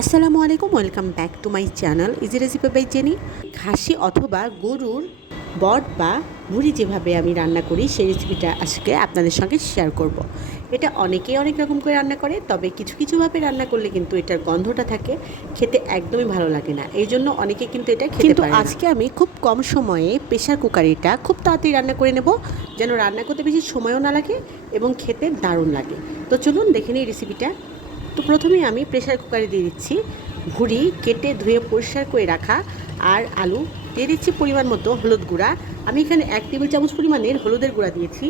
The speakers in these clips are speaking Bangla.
আসসালামু আলাইকুম, welcome back to my channel easy recipe by Jenny. খাসি অথবা গরুর বট বা ভুঁড়ি যেভাবে আমি রান্না করি সেই রেসিপিটা আজকে আপনাদের সঙ্গে শেয়ার করব। এটা অনেকেই অনেক রকম করে রান্না করে, তবে কিছু কিছুভাবে রান্না করলে কিন্তু এটার গন্ধটা থাকে, খেতে একদমই ভালো লাগে না। এই জন্য অনেকে কিন্তু এটা খেতে পারে না। আজকে আমি খুব কম সময়ে প্রেশার কুকারে এটা খুব তাড়াতাড়ি রান্না করে নেব, যেন রান্না করতে বেশি সময়ও না লাগে এবং খেতে দারুণ লাগে। তো চলুন দেখে নিই রেসিপিটা। তো প্রথমে আমি প্রেশার কুকারে দিয়ে দিচ্ছি ভুঁড়ি কেটে ধুয়ে পরিষ্কার করে রাখা আর আলু, দিয়ে দিচ্ছি পরিমাণ মতো হলুদ গুঁড়া। আমি এখানে 1 টেবিল চামচ পরিমাণের হলুদের গুঁড়া দিয়েছি,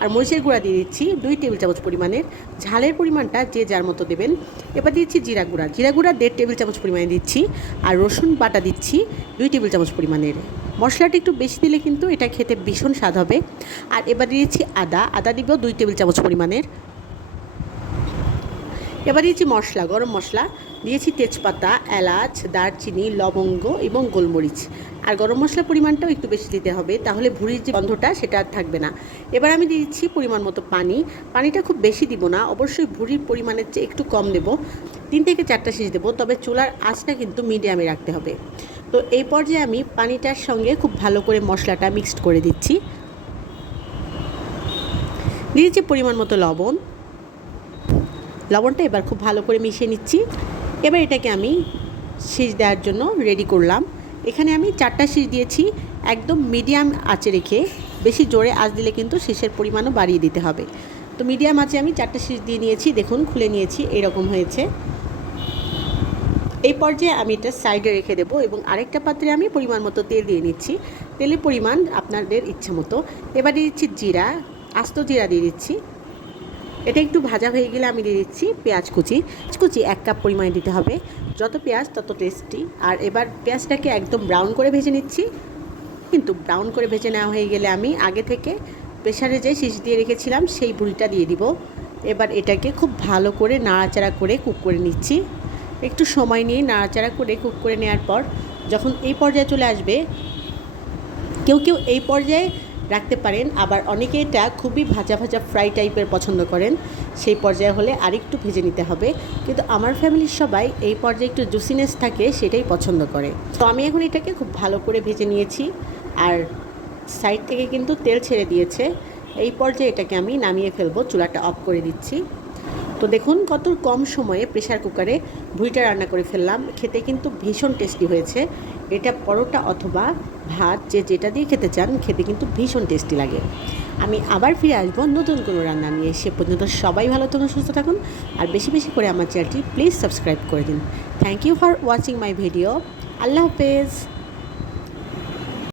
আর মরিচের গুঁড়া দিয়ে দিচ্ছি 2 টেবিল চামচ পরিমাণের। ঝালের পরিমাণটা যে যার মতো দেবেন। এবার দিচ্ছি জিরা গুঁড়া 1.5 টেবিল চামচ পরিমাণে দিচ্ছি, আর রসুন বাটা দিচ্ছি 2 টেবিল চামচ পরিমাণের। মশলাটা একটু বেশি দিলে কিন্তু এটা খেতে ভীষণ স্বাদ হবে। আর এবার দিয়েছি আদা দিব 2 টেবিল চামচ পরিমাণের। এবার দিয়েছি মশলা, গরম মশলা দিয়েছি, তেজপাতা, এলাচ, দারচিনি, লবঙ্গ এবং গোলমরিচ। আর গরম মশলার পরিমাণটাও একটু বেশি দিতে হবে, তাহলে ভুঁড়ির যে গন্ধটা সেটা আর থাকবে না। এবার আমি দিচ্ছি পরিমাণ মতো পানি। পানিটা খুব বেশি দিব না, অবশ্যই ভুঁড়ির পরিমাণের চেয়ে একটু কম দেব। 3 থেকে 4টা সিজ দেবো, তবে চুলার আঁচটা কিন্তু মিডিয়ামে রাখতে হবে। তো এই পর্যায়ে আমি পানিটার সঙ্গে খুব ভালো করে মশলাটা মিক্সড করে দিচ্ছি। দিয়েছি পরিমাণ মতো লবণটা এবার খুব ভালো করে মিশিয়ে নিচ্ছি। এবার এটাকে আমি সিজ দেওয়ার জন্য রেডি করলাম। এখানে আমি 4টা সিজ দিয়েছি, একদম মিডিয়াম আঁচে রেখে। বেশি জোরে আঁচ দিলে কিন্তু শীষের পরিমাণও বাড়িয়ে দিতে হবে। তো মিডিয়াম আঁচে আমি 4টা সিজ দিয়ে নিয়েছি, দেখুন খুলে নিয়েছি, এরকম হয়েছে। এই পর্যায়ে আমি এটা সাইডে রেখে দেবো এবং আরেকটা পাত্রে আমি পরিমাণ মতো তেল দিয়ে নিচ্ছি। তেলের পরিমাণ আপনাদের ইচ্ছা মতো। এবার দিয়ে দিচ্ছি জিরা, আস্ত জিরা দিয়ে দিচ্ছি। এটা একটু ভাজা হয়ে গেলে আমি দিয়ে দিচ্ছি পেঁয়াজ কুচি 1 কাপ পরিমাণে দিতে হবে। যত পেঁয়াজ তত টেস্টি। আর এবার পেঁয়াজটাকে একদম ব্রাউন করে ভেজে নিচ্ছি। কিন্তু ব্রাউন করে ভেজে নেওয়া হয়ে গেলে আমি আগে থেকে প্রেসারে যে সিজ দিয়ে রেখেছিলাম সেই ভুঁড়িটা দিয়ে দিব। এবার এটাকে খুব ভালো করে নাড়াচাড়া করে কুক করে নিচ্ছি। একটু সময় নিয়ে নাড়াচাড়া করে কুক করে নেওয়ার পর যখন এই পর্যায়ে চলে আসবে, কেউ এই পর্যায়ে রাখতে পারেন, আবার অনেকে এটা খুবই ভাজা ফ্রাই টাইপের পছন্দ করেন। সেই পর্যায়ে হলে আরেকটু ভেজে নিতে হবে, কিন্তু আমার ফ্যামিলির সবাই এই পর্যায়ে একটু জুসিনেস থাকে সেটাই পছন্দ করে। তো আমি এখন এটাকে খুব ভালো করে ভেজে নিয়েছি, আর সাইড থেকে কিন্তু তেল ছেড়ে দিয়েছে। এই পর্যায়ে এটাকে আমি নামিয়ে ফেলবো, চুলাটা অফ করে দিচ্ছি। তো দেখুন কত কম সময়ে প্রেশার কুকারে ভুঁড়িটা রান্না করে ফেললাম। খেতে কিন্তু ভীষণ টেস্টি হয়েছে। এটা পরোটা অথবা ভাত যে যেটা দিয়ে খেতে চান, খেতে কিন্তু ভীষণ টেস্টি লাগে। আমি আবার ফিরে আসবো নতুন কোনো রান্না নিয়ে। সে পর্যন্ত সবাই ভালো থাকুন, সুস্থ থাকুন, আর বেশি বেশি করে আমার চ্যানেলটি প্লিজ সাবস্ক্রাইব করে দিন। Thank you for watching my video. আল্লাহ হাফেজ।